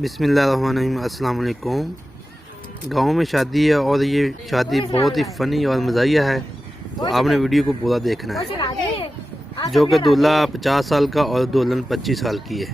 बिस्मिल्लाहिर्रहमानिर्रहीम। अस्सलाम वालेकुम। गाँव में शादी है और ये शादी बहुत ही फ़नी और मज़ाहिया है, तो आपने वीडियो को पूरा देखना है। जो कि दूल्हा 50 साल का और दुल्हन 25 साल की है।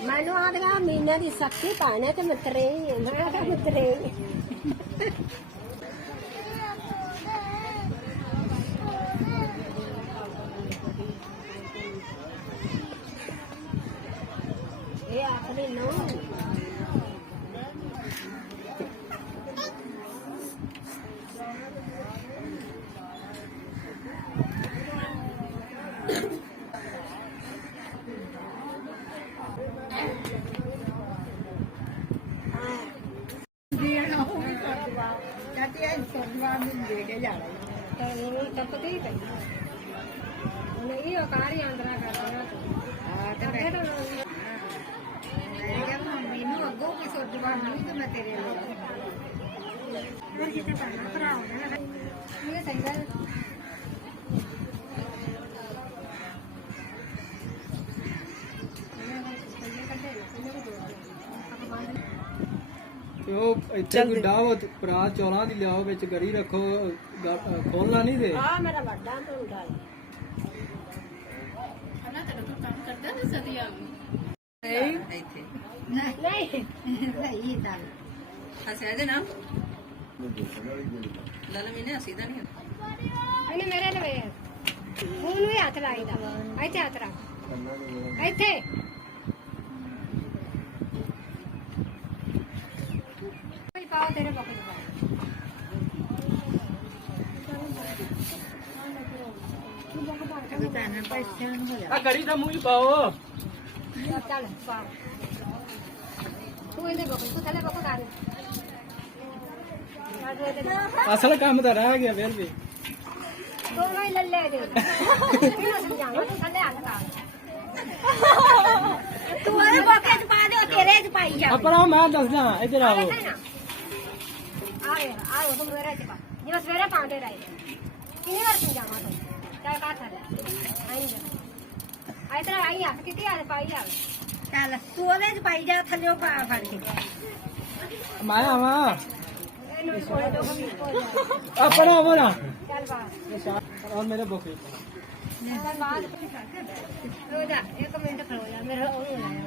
मैनू आदगा मीना दी सख्ती पाने ते मित्रे मैं तो मित्रे ये आखरी नो नहीं कारी आंध्रा मैनू अगों की सोचवा नहीं तो मैं तेरे ਇੱਥੇ ਕੋਈ ਡਾਵ ਭਰਾ ਚੌਲਾਂ ਦੀ ਲਿਆਓ ਵਿੱਚ ਗੜੀ ਰੱਖੋ ਖੋਲਣਾ ਨਹੀਂ ਦੇ ਆ ਮੇਰਾ ਵੱਡਾ ਮੁੰਡਾ ਹੈ ਅਨਾ ਤੇਰਾ ਤੂੰ ਕੰਮ ਕਰਦਾ ਨਾ ਸਦੀ ਆ ਨਹੀਂ ਇੱਥੇ ਨਹੀਂ ਸਹੀ ਤਾਂ ਹੱਸਿਆ ਦੇ ਨਾ ਲਾਲਾ ਮੈਨੇ ਹੱਸੀ ਦਾ ਨਹੀਂ ਇਹਨੇ ਮੇਰੇ ਲਵੇ ਫੋਨ ਵੀ ਹੱਥ ਲਾਈਦਾ ਇੱਥੇ ਹੱਥ ਰੱਖ ਇੱਥੇ पाओ तेरे पकड़ ਆ ਗੜੀ ਦਾ ਮੂੰਹ ਹੀ ਪਾਓ चल पाओ तू इधर पकड़ तू थले पकड़ आ ਅਸਲ ਕੰਮ ਤਾਂ ਰਹਿ ਗਿਆ ਫਿਰ ਵੀ दोनों ही लल्ले दे किनो समझावा तू थले हाथ डाल तू अरे बोके च पा दे तेरे च पाई जा ਆਪਣਾ ਮੈਂ ਦੱਸਦਾ ਇੱਧਰ ਆਓ आओ तुम मेरे से बात ये बस मेरे पांडे रहे कितनी बार समझावा तुम क्या कहा था आई तरह आई आ कितनी आ पाई आ चल तू ओदे च पाई जा थल्ले पा फड़ के ਮੈਂ ਆਵਾਂ ਇਹਨੂੰ ਕੋਲੇ ਤੋਂ ਵੀ ਆਪਣਾ ਆਵਾਂ ਚੱਲ ਬਾਹਰ ਔਰ ਮੇਰੇ ਬੋਕੇ ਚੱਲ ਬਾਹਰ ਹੋ ਜਾ ਇੱਕ ਮਿੰਟ ਖੜੋ ਜਾ ਮੇਰਾ ਉਹ ਲਾਇਆ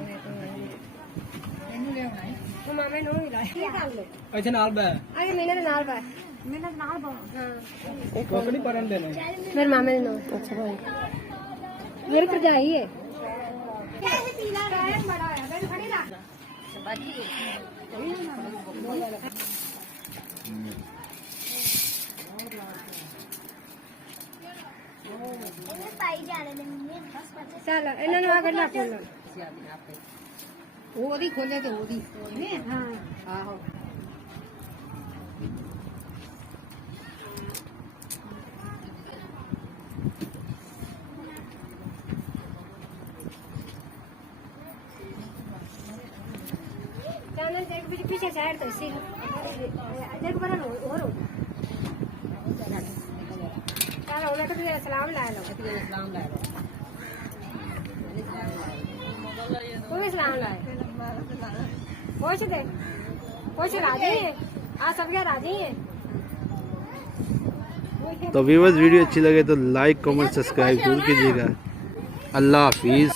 ਇਹਨੂੰ ਲਿਆਉਣਾ ਹੈ ਤੂੰ ਮਾਮੇ ਨੂੰ ਹੀ ਲਾਇਆ ਕੀ ਕਰ ਲੈ ਇੱਥੇ ਨਾਲ ਬੈ ਆਏ ਮੇਰੇ ਨਾਲ ਬਾ ਮੇਰੇ ਨਾਲ ਬਾ ਹਾਂ ਕੋਕੜੀ ਪੜਨ ਦੇਣੇ ਮੇਰੇ ਮਾਮੇ ਦੇ ਨਾਲ ਅੱਛਾ ਭਾਈ ਮੇਰੇ ਭਰਜਾਈ ਹੈ ਇਹ ਪੀਲਾ ਰਹਿ ਬੜਾ ਹੈ ਮੈਨੂੰ ਖੜੀ ਲਾ ਬਾਜੀ ਇਹ ਪਾਈ ਜਾ ਰਹੇ ਨੇ ਚੱਲ ਇਹਨਾਂ ਨੂੰ ਆ ਗੱਲਾਂ ਖੋਲੋ ਉਹਦੀ ਖੋਲੇ ਤੇ ਉਹਦੀ ਹਾਂ ਆਹੋ चैनल देख पीछे साइड तो सी देख पर और चल उलट भी सलाम ला लो सलाम ला लो कोई सलाम लाए पूछ दे पूछ राजी है आ सब क्या राजी है तो व्यूअर्स वीडियो अच्छी लगे तो लाइक कमेंट सब्सक्राइब जरूर कीजिएगा। अल्लाह हाफिज़।